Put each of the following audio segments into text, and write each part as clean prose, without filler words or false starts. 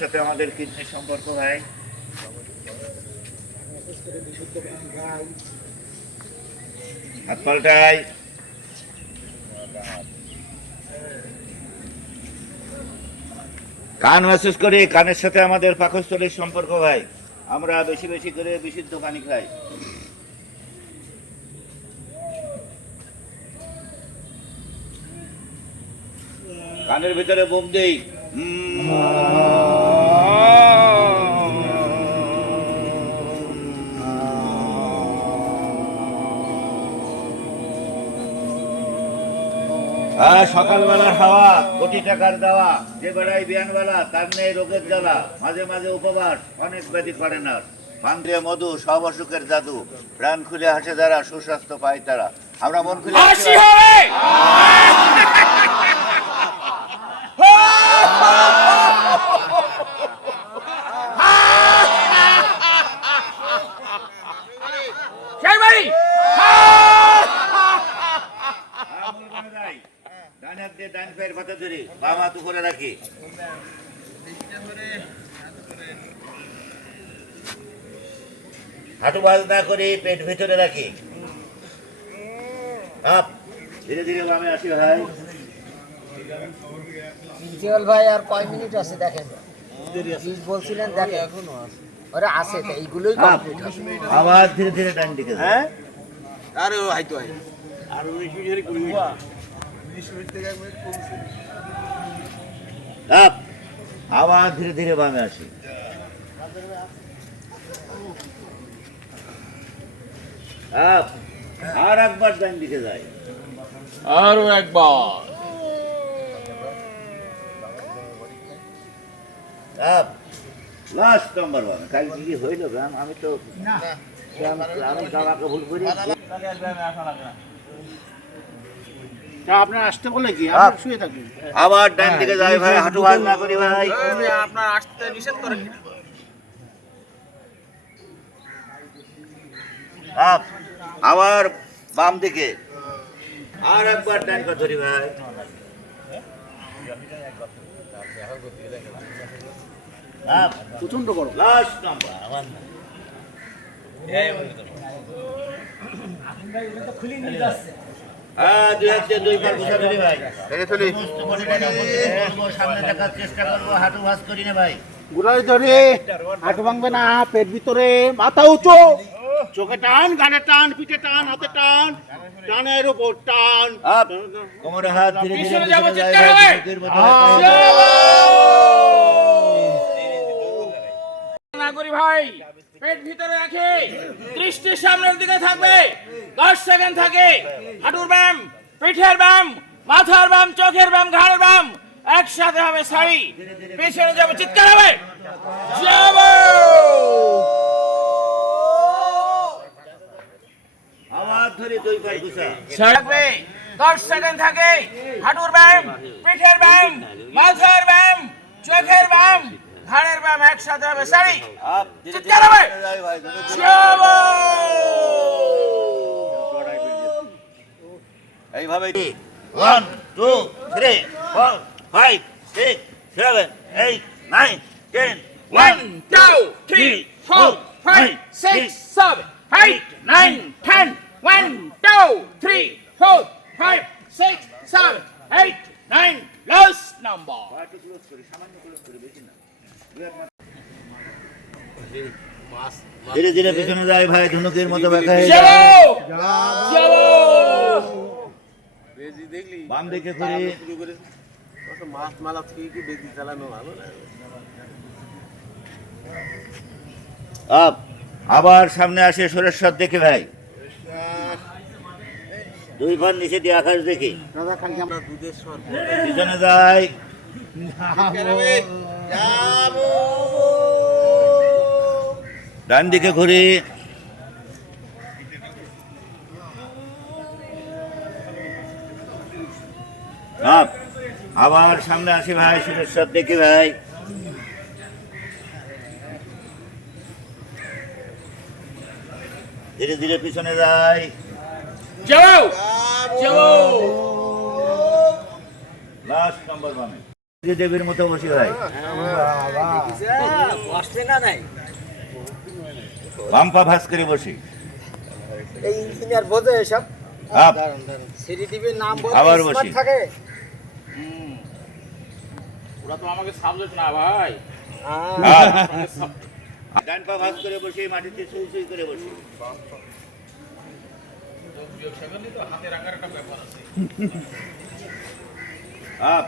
সাথে আমাদের কিডনির সম্পর্ক ভাই। হাত পাল্টাই। কান ম্যাসেজ করি, কানের সাথে আমাদের পাকস্থলীর সম্পর্ক ভাই। আমরা বেশি বেশি করে বিশুদ্ধ পানি খাই। কানের ভিতরে বুক দেই। সকালবেলার হাওয়া কোটি টাকার দেওয়া, যে বেড়াই বিয়ানবেলা তার নেই রোগের জ্বালা, মাঝে মাঝে উপবাস অনেক ব্যাধি করে না। পান দিয়ে মধু সব অসুখের জাদু, প্রাণ খুলে হাসে যারা সুস্বাস্থ্য পায় তারা। আমরা মন খুলে ডান হাত দিয়ে ডান পায়ের পাতা ধরি, বাম হাত উপরে রাখি। হাঁটু ভাঁজ না করি, পেট ভিতরে রাখি। আপ ধীরে ধীরে বামে আসি ভাই। ভাই আর কয় মিনিট আছে দেখেন, বলছিলেন দেখেন এখনো ওরা আছে, এইগুলোই আবার ধীরে ধীরে ডান দিকে। হ্যাঁ আরে হয়তো আর আবার ধীরে ধীরে বামে আসি। আর একবার ডান দিকে যাই। আরো একবার। Last number one. কাল কি হইল গ্রাম? আমি তো আমি কামাকে ভুল করি। আপনার আসতে বলে কি আপনি শুয়ে থাকবেন? আবার ডান দিকে যাই ভাই, হাঁটু ভাঁজ না করি ভাই। আপনার আসতে নিষেধ করে কি? আবার বাম দিকে, আর একবার ডান পা ধরি ভাই। প্রচন্ড বড়। Last number. দুই হাত দিয়ে দুই পা ঘুষা ধরি ভাই। সামনে দেখার চেষ্টা করবো, হাঁটু ভাঁজ করি না ভাই। গুড়াই ধরে, হাঁটু ভাঙবে না, পেট ভিতরে, মাথা উঁচু, চোখে টান, গানে টান, পিঠে টান, হাতে টান, টানের উপর টান। কোমরে হাত ধীরে ধীরে ভাই। পেট ভিতরে রাখে, দৃষ্টি সামনের দিকে থাকবে, 10 সেকেন্ড থাকে। হাঁটুর ব্যায়াম, পিঠের ব্যায়াম, মাথার ব্যায়াম, চোখের ব্যায়াম, ঘাড়ের ব্যায়াম একসাথে হবে। সারি পেছনে যাবে, চিৎকার হবে, যাব। আবার ধরে দুই পা ঘুষা থাকবে, 10 সেকেন্ড থাকে। হাঁটুর ব্যায়াম, পিঠের ব্যায়াম, মাথার ব্যায়াম, চোখের ব্যায়াম, ঘাড়ের ব্যায়াম একসাথে হবে। সারি চিৎকার হবে, যাব। এইভাবে 1 2 3 4 5 6 7 8 9 10 1 2 3 4 5 6 7 8 9 10 1 2 3 4 5 6 7 8 9 last number. ধীরে ধীরে পেছনে যায় ভাই, ধনুকের মতো ব্যাখ্যা হয়ে যায়। বাম দিকে ঘুরে। আবার সামনে আসে সুরেশ্বর দেখে ভাই, দুই পা নিচে দিয়ে আকাশ দেখি। পিছনে যায়, ডান দিকে ঘুরি। আবার সামনে আসি ভাই, সুরেশ্বর দেখি ভাই। ধীরে ধীরে পিছনে যাই। যাও যাও। লাস্ট নাম্বার 1 যে দেবীর মতো বসি ভাই বসবে না নাই বাম্পা ভাস করে বসি এই ইঞ্জিনিয়ার বোঝে এসব আপ সিডি টিভির নাম বলে আবার স্মার্ট বসি। থাকে ওরা তো আমাকে সাবজেক্ট না ভাই ডান পা ভাস করে বসি মাটিতে সুই সুই করে বসি আপ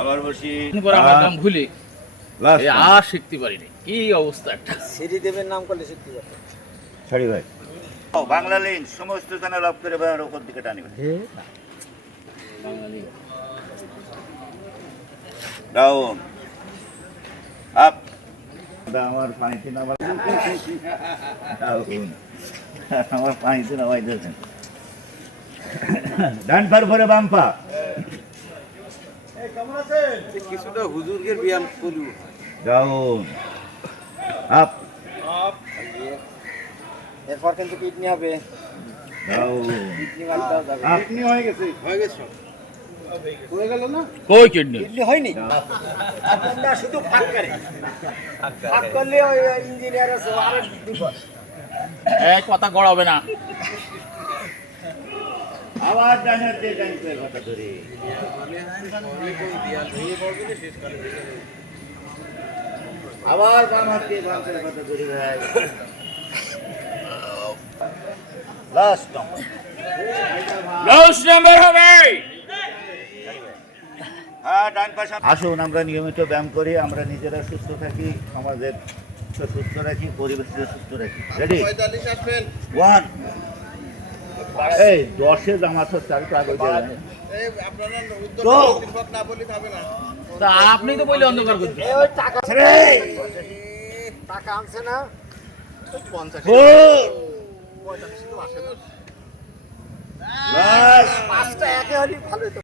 আবার বসি করে আমার নাম ভুলি লাস্ট এই আর শিখতে পারিনি কি অবস্থা একটা সিডি টিভির নাম করলে শিখতে যাবে ছাড়ি ভাই ও বাংলা লিঙ্ক সমস্ত চ্যানেল অফ করে ভাই ওপর দিকে টানি ভাই ডাউন আপ আমার পানিতে নামা ডাউন আমার পানিতে নামাই দিয়েছেন ডান পার পরে বাম পা কিছুটা হুজুরগের বিয়ান করি ডাউন আপ এরপর কিন্তু কিডনি হবে ডাউন কিডনি মারতেও যাবে আপনি হয়ে গেছে হয়ে গেল না কই কিডনি কিডনি হয়নি আপনারা শুধু ফাঁক করে ফাঁক করলে ওই ইঞ্জিনিয়ার আছে আর বিপদ এই কথা গড়াবে না আবার ডানের দিয়ে ডান পায়ের কথা ধরে আবার বাম হাত দিয়ে বাম পায়ের কথা ধরে ভাই লাস্ট লাস্ট নাম্বার হবে হ্যাঁ ডান পাশে আসুন আমরা নিয়মিত ব্যায়াম করি আমরা নিজেরা সুস্থ থাকি সমাজের সুস্থ রাখি পরিবেশকে সুস্থ রাখি রেডি 1 এই 10-এ জামাত হচ্ছে আর আগে যাবেন তা আপনি তো বললে অন্ধকার করতে এই ওই টাকা 3 টাকা আনছে না 4 লাস্ট পাঁচটা একে হলে ভালো হতো